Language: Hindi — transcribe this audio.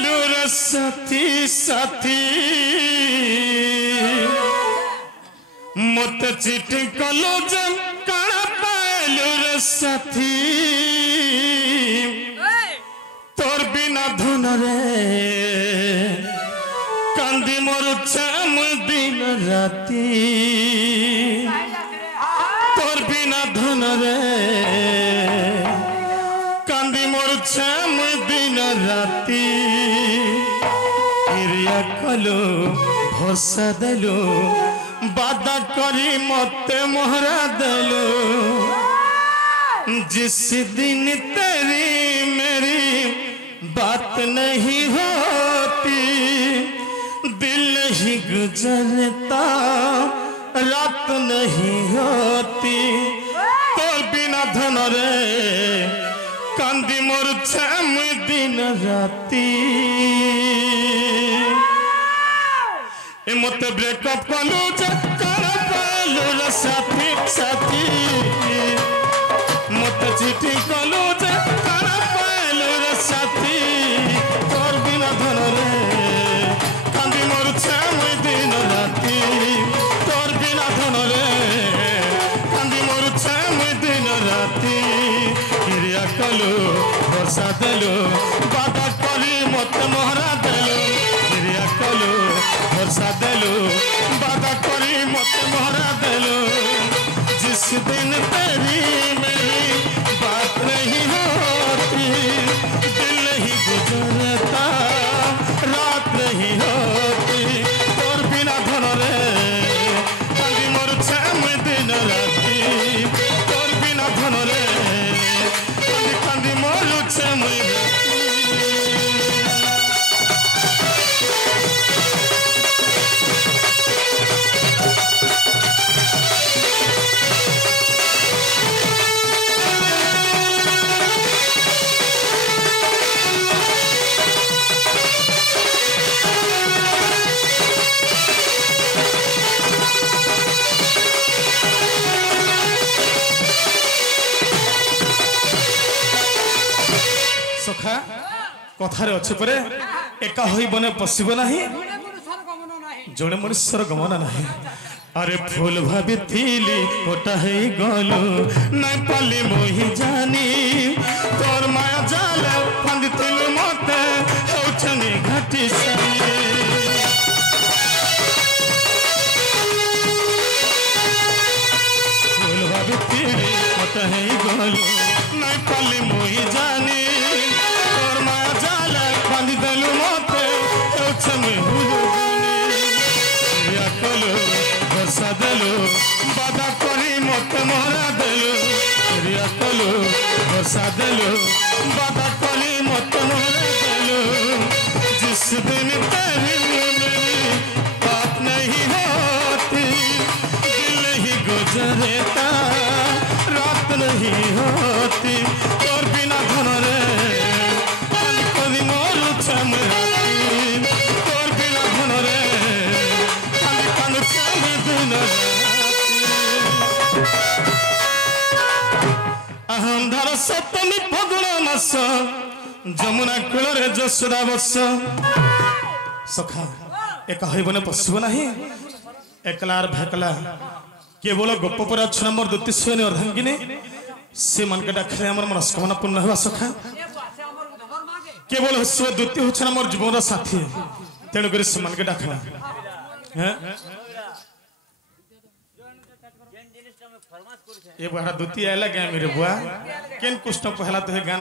पालू रे साथी साथी मत चिट कलो जन काना पालू रे साथी तोर बिना धन रे कांदी मोर छाम दिन राती तोर बिना धन रे कांदी मोर छाम दिन राती हिरिया कलो भरसा देलो बादा करी मते मोहरा देलो जिस दिन तेरी मेरी बात नहीं होती दिल ही गुजरता रात नहीं होती तोर बिना धन रे कांदी मोर छाम दिन राती ए मत ब्रेकअप कलू जे कर पालू रे साथी साथी मत चिठी कलू जे कर पालू रे साथी तोर बिना धन रे कांदी मोर छाम दिन राती तोर बिना धन रे कांदी मोर छाम दिन राती हिरिया कलू वर्षा देलू बादा करी मत मोहरा देलू हिरिया कलू वर्षा देलू बादा करी मत मोहरा देलू जिस दिन तेरी मेरी बात नहीं होती दिल ही गुजरता रात नहीं होती तोर बिना धन रे कांदी मोर छाम दिन राती तोर बिना धन रे कांदी कांदी मोर छाम सखा कथारे अच्छे परे एका होई बने पशिब नहीं जड़े मनुष्यर गमन नहीं अरे फूल भाभी थीली ओटा है गलू नहीं पाली मोही जानी तोर माया जाल फंद थिलु मते होचनी घाटी सानी फूल भाभी थीली ओटा है गलू नहीं पाली मोही जानी दिलु मते होचनी हिरिया कलू वर्षा देलू बादा करी मते मोहरा देलू हिरिया कलू वर्षा देलू बादा करी मते मोहरा देलू जिस दिन तेरी मेरी बात नहीं होती दिल ही गुजरता रात नहीं होती तोर बिना धन रे तोर बिना धन रे कांदी कांद छाम दिन अंधार सप्तमी फगुण मास जमुना कूल रे जसोदा बस सखा एक हईबने पशिब नहीं एकलार भेकला केवल गोपपुर अच्छे मोर द्वितीय अर्धांगिनी से मन के डाक मनस्कामना पूर्ण हुआ सखा केवल हस्व द्वितीय होना मोर जीवन साथी तेणुक से डाकवा ये बुआ द्वितीय आला गाँव मेरे बुआ केन कुछ पहला तो है गान